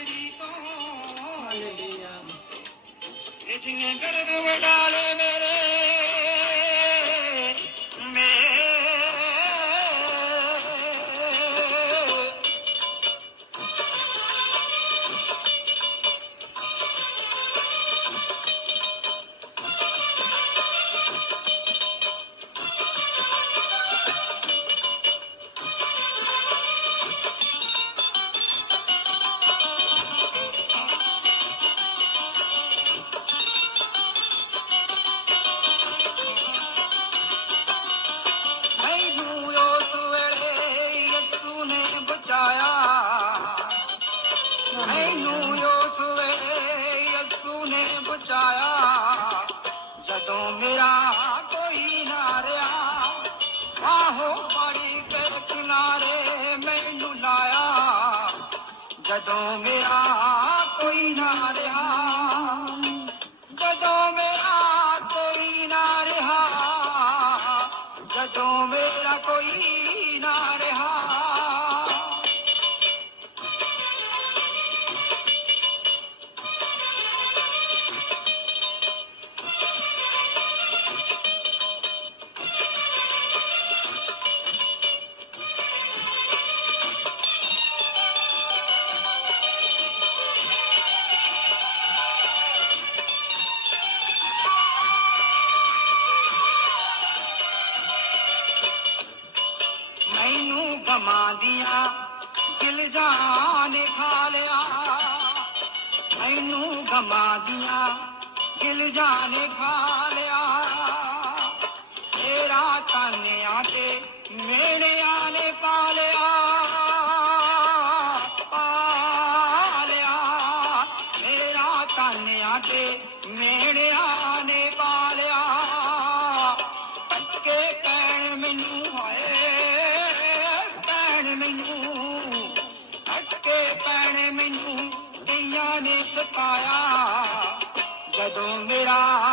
Hallelujah. बचाया मैनू बचाया। जदों मेरा कोई आहो बड़ी किनारे मैनू जदों मेरा कोई जदों मेरा कोई ना रहा जदों मेरा मैनू गमा दिया दिल जाने खा लिया। मैनू गमा दिया दिल जाने खा लिया। तेरा ताने आते मेरे आने पा लिया पा लिया। मेरा ताने आते मेरे आ ਮੈਨੂੰ ਕਈਆਂ ਨੇ ਸਤਾਇਆ ਜਦੋਂ ਮੇਰਾ ਕੋਈ